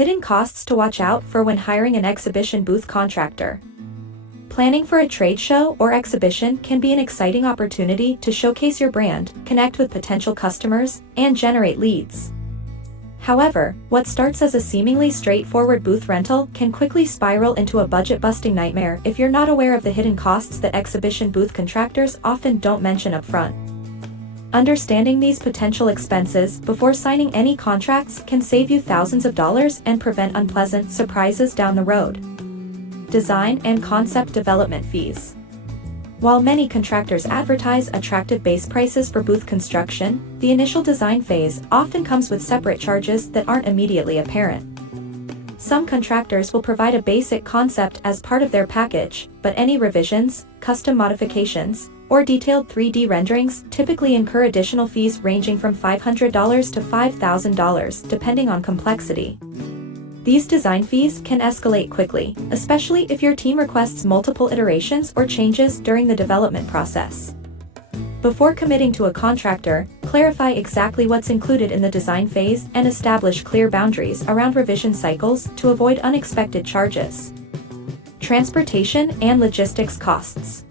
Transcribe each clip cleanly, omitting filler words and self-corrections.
Hidden costs to watch out for when hiring an exhibition booth contractor. Planning for a trade show or exhibition can be an exciting opportunity to showcase your brand, connect with potential customers, and generate leads. However, what starts as a seemingly straightforward booth rental can quickly spiral into a budget-busting nightmare if you're not aware of the hidden costs that exhibition booth contractors often don't mention upfront. Understanding these potential expenses before signing any contracts can save you thousands of dollars and prevent unpleasant surprises down the road. Design and concept development fees. While many contractors advertise attractive base prices for booth construction, the initial design phase often comes with separate charges that aren't immediately apparent. Some contractors will provide a basic concept as part of their package, but any revisions, custom modifications, or detailed 3D renderings typically incur additional fees ranging from $500 to $5,000 depending on complexity. These design fees can escalate quickly, especially if your team requests multiple iterations or changes during the development process. Before committing to a contractor, clarify exactly what's included in the design phase and establish clear boundaries around revision cycles to avoid unexpected charges. Transportation and logistics costs.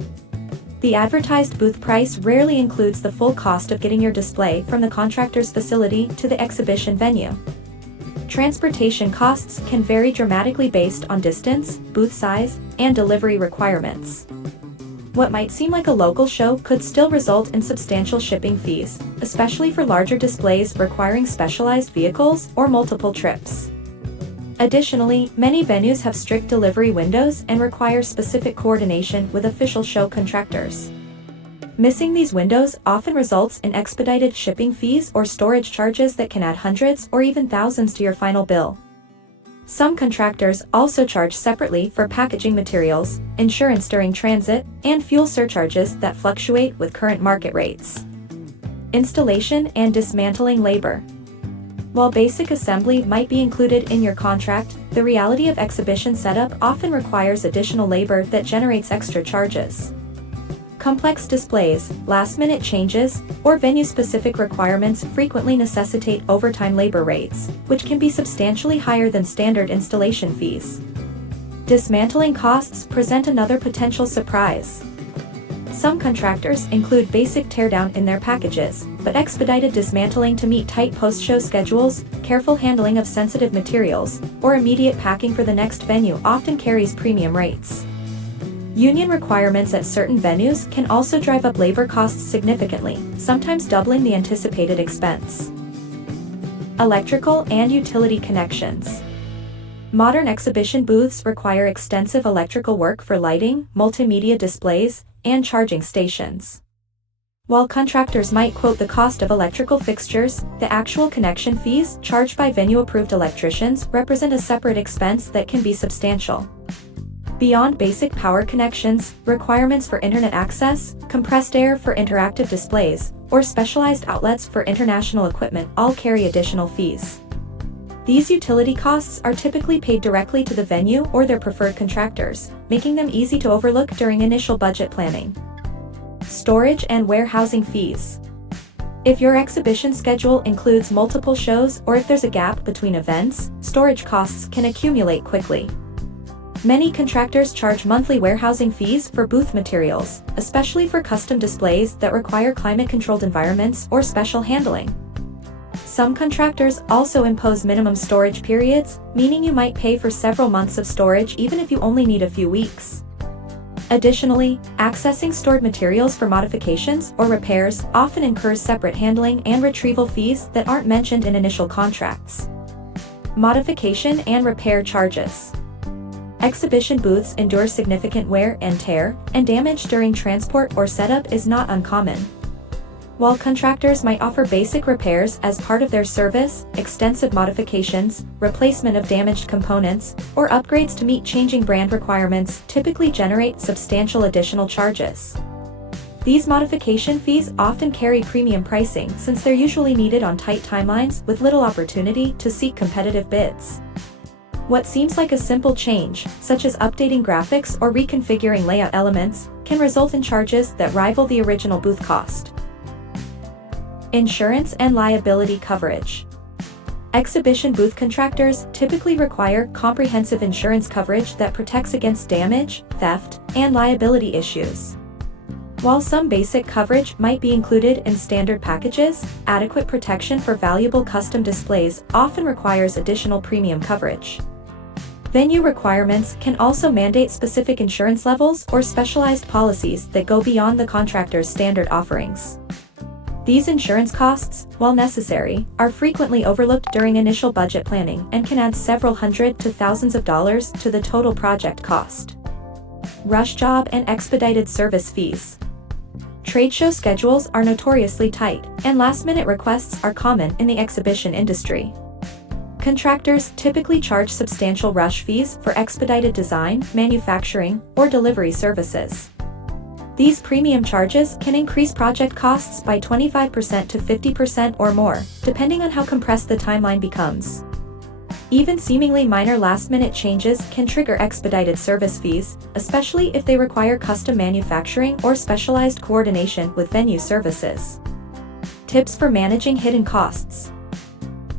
The advertised booth price rarely includes the full cost of getting your display from the contractor's facility to the exhibition venue. Transportation costs can vary dramatically based on distance, booth size, and delivery requirements. What might seem like a local show could still result in substantial shipping fees, especially for larger displays requiring specialized vehicles or multiple trips. Additionally, many venues have strict delivery windows and require specific coordination with official show contractors. Missing these windows often results in expedited shipping fees or storage charges that can add hundreds or even thousands to your final bill. Some contractors also charge separately for packaging materials, insurance during transit, and fuel surcharges that fluctuate with current market rates. Installation and dismantling labor. While basic assembly might be included in your contract, the reality of exhibition setup often requires additional labor that generates extra charges. Complex displays, last-minute changes, or venue-specific requirements frequently necessitate overtime labor rates, which can be substantially higher than standard installation fees. Dismantling costs present another potential surprise. Some contractors include basic teardown in their packages, but expedited dismantling to meet tight post-show schedules, careful handling of sensitive materials, or immediate packing for the next venue often carries premium rates. Union requirements at certain venues can also drive up labor costs significantly, sometimes doubling the anticipated expense. Electrical and utility connections. Modern exhibition booths require extensive electrical work for lighting, multimedia displays, and charging stations. While contractors might quote the cost of electrical fixtures, the actual connection fees charged by venue-approved electricians represent a separate expense that can be substantial. Beyond basic power connections, requirements for internet access, compressed air for interactive displays, or specialized outlets for international equipment all carry additional fees. These utility costs are typically paid directly to the venue or their preferred contractors, making them easy to overlook during initial budget planning. Storage and warehousing fees. If your exhibition schedule includes multiple shows or if there's a gap between events, storage costs can accumulate quickly. Many contractors charge monthly warehousing fees for booth materials, especially for custom displays that require climate-controlled environments or special handling. Some contractors also impose minimum storage periods, meaning you might pay for several months of storage even if you only need a few weeks. Additionally, accessing stored materials for modifications or repairs often incurs separate handling and retrieval fees that aren't mentioned in initial contracts. Modification and repair charges. Exhibition booths endure significant wear and tear, and damage during transport or setup is not uncommon. While contractors might offer basic repairs as part of their service, extensive modifications, replacement of damaged components, or upgrades to meet changing brand requirements typically generate substantial additional charges. These modification fees often carry premium pricing since they're usually needed on tight timelines with little opportunity to seek competitive bids. What seems like a simple change, such as updating graphics or reconfiguring layout elements, can result in charges that rival the original booth cost. Insurance and liability coverage. Exhibition booth contractors typically require comprehensive insurance coverage that protects against damage, theft, and liability issues. While some basic coverage might be included in standard packages, adequate protection for valuable custom displays often requires additional premium coverage. Venue requirements can also mandate specific insurance levels or specialized policies that go beyond the contractor's standard offerings. These insurance costs, while necessary, are frequently overlooked during initial budget planning and can add several hundred to thousands of dollars to the total project cost. Rush job and expedited service fees. Trade show schedules are notoriously tight, and last-minute requests are common in the exhibition industry. Contractors typically charge substantial rush fees for expedited design, manufacturing, or delivery services. These premium charges can increase project costs by 25% to 50% or more, depending on how compressed the timeline becomes. Even seemingly minor last-minute changes can trigger expedited service fees, especially if they require custom manufacturing or specialized coordination with venue services. Tips for managing hidden costs.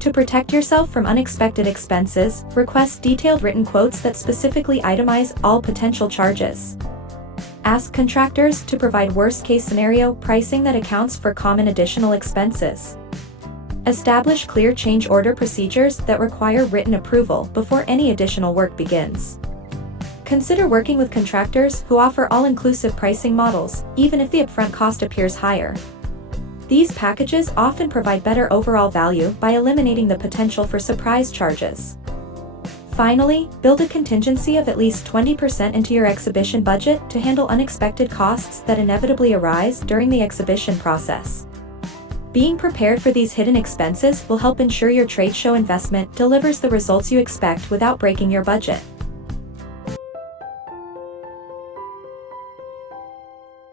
To protect yourself from unexpected expenses, request detailed written quotes that specifically itemize all potential charges. Ask contractors to provide worst-case scenario pricing that accounts for common additional expenses. Establish clear change order procedures that require written approval before any additional work begins. Consider working with contractors who offer all-inclusive pricing models, even if the upfront cost appears higher. These packages often provide better overall value by eliminating the potential for surprise charges. Finally, build a contingency of at least 20% into your exhibition budget to handle unexpected costs that inevitably arise during the exhibition process. Being prepared for these hidden expenses will help ensure your trade show investment delivers the results you expect without breaking your budget.